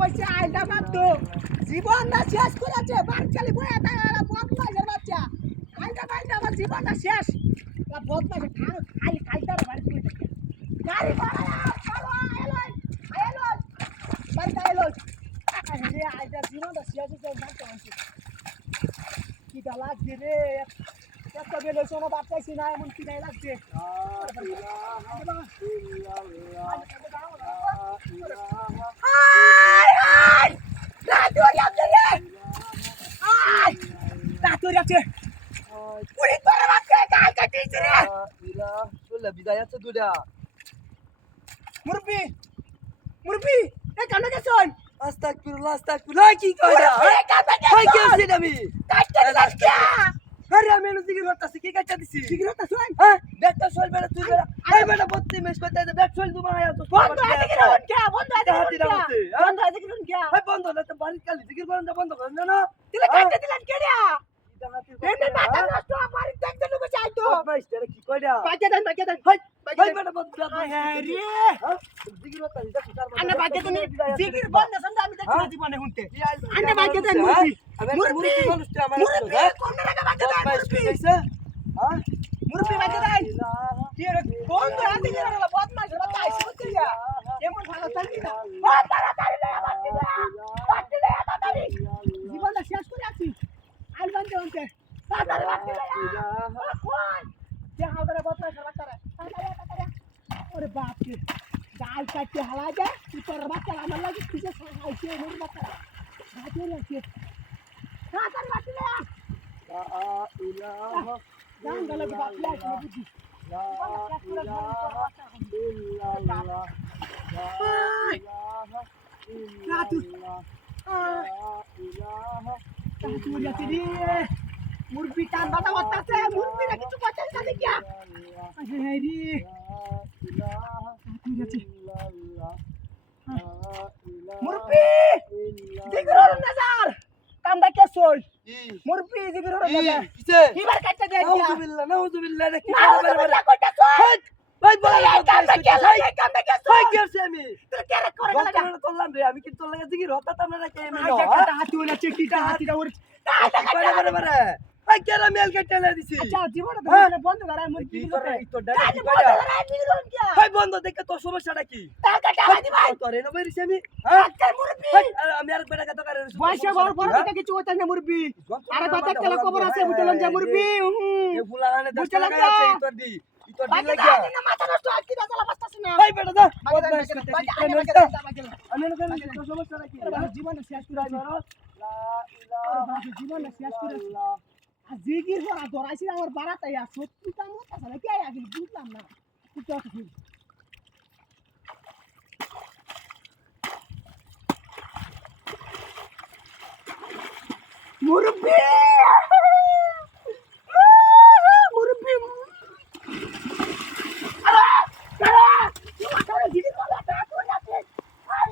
বসে আইডা মারতো জীবনটা শেষ করেছে বাচ্চালি বয়ে তারা বদমাইশের বাচ্চা আইডা বাইডা আমার জীবনটা শেষ বদমাইশ খাই খাইতার বাড়ি তুই গাড়ি ভাড়া চলো এলো বাড়িতে এলো রে আইডা জীবনটা শেষ হয়ে যাচ্ছে আনছি কিটা লাগছে রে একটা বেলে শোনো বাচ্চাইছি না এমন কিটাই লাগছে মুরব্বি মুরব্বি এ কানে গেছন আস্তাগফিরুল্লাহ আস্তাগফিরুল্লাহ কি কইরা এ কানে হাই গেছন কেছি আমি কাটতে যাচ্ছে আরে আমি এনো সিগারেট হতাছি কি কাটতে দিছি সিগারেট আছে হ্যাঁ ব্যাগটা সল বেটা তুই বেটা এই বেটা বত্তি মেশ করতে দে ব্যাগ সল তোমার আয়া তো বন্ধ আছে কি রন কে বন্ধ আছে কি রন বন্ধ আছে কি রন কে এই বন্ধ না তো বাড়ি কালি জিকির করেন না বন্ধ করেন না দিলে কাটতে দিলেন কে রে এনে মাথা নষ্ট আমার দেখতে লোক চাই তো ভাই এটা কি কইরা বাজে দেন হাই হাই বেটা বন্ধ হ্যাঁ রে জিকির হতাছি দেখো তার আন্না বাজে দেন জিকির বন্ধ সমঝ আমি দেখছি জীবনে হুনতে আন্না বাজে দেন মুরবি মুরবি মুরবি কোন জায়গা বাজে দেন মুরবি বাজে দেন কি রে বন্ধ আছে কি রে বদমাশ বাচ্চা আইছে বুঝছি যা এমন ভালো চালি না তাড়াতাড়ি লে বাচ্চা লে তাড়াতাড়ি জীবনটা শেষ করে আছি আইল বানতে বানতে তাড়াতাড়ি বাচ্চা লে কোন যে হাওড়া বদমাশ বাচ্চা রে তাড়াতাড়ি ওরে বাপ রে গাল কাটতে হালা যায় তুই তোর বাচ্চা আমার লাগি কিসে খাইছে মোর বাচ্চা বাচ্চা লাগছে তাড়াতাড়ি বাচ্চা লে ইলাহা জান গেল বাচ্চা লাগছে বুঝি মুরগি কান বাতা বাতাছে মুরগি না কিছু কথা জানে কি আরে রে মুরগি জিগরর নজর কান্দা কে সোল মুরগি জিগরর নজর কিসে এবার কাটতে দে নাউযুবিল্লাহ নাউযুবিল্লাহ কি নাউযুবিল্লাহ কইতা সোল ভাই বলা কান্দা কে লাগে কান্দা কে সোল ভাই কি আছে আমি তুই কে রে করে গল্প লাগা করে তোলাম রে আমি কি তোর লাগা জিগির হতাম না কে আমি আচ্ছা কাটা হাতি ওলা চেকিটা হাতিটা ওর বারে বারে বারে ভাই কেরা মেল কেটে দিছি আচ্ছা জীবনে ধরে বন্ধ করা মুরগি কি করে তো কাজ ডাটা বন্ধ করা জিগরর কি ভাই বন্ধ দেখে তোর সমস্যাটা কি টাকাটা হাতি ভাই তোর এনে বেরিয়েছি আমি আচ্ছা মুরগি আমি আর বেটা কত করে বয়সে বড় বড় থেকে কিছু হইতা না মুরগি আরে কথা তেলা খবর আছে বুঝলাম যে মুরগি এ ফুলানে 10 টাকা বুঝলাম আছে তোর দি তোর দিন বাকি লাগিয়া না মাথা নষ্ট আর কি দাদা বাস্তাছ না ভাই বেটা দা বাকি আমি এনে তোর সমস্যাটা কি জীবনে শেষ করে লা ইলাহা জীবনে শেষ করে আর জিগির পড়া ধরাইছি আমার বাড়াতাই আর সত্যি কাম হচ্ছে না কি আগে বুঝলাম না তুই তো মুরব্বি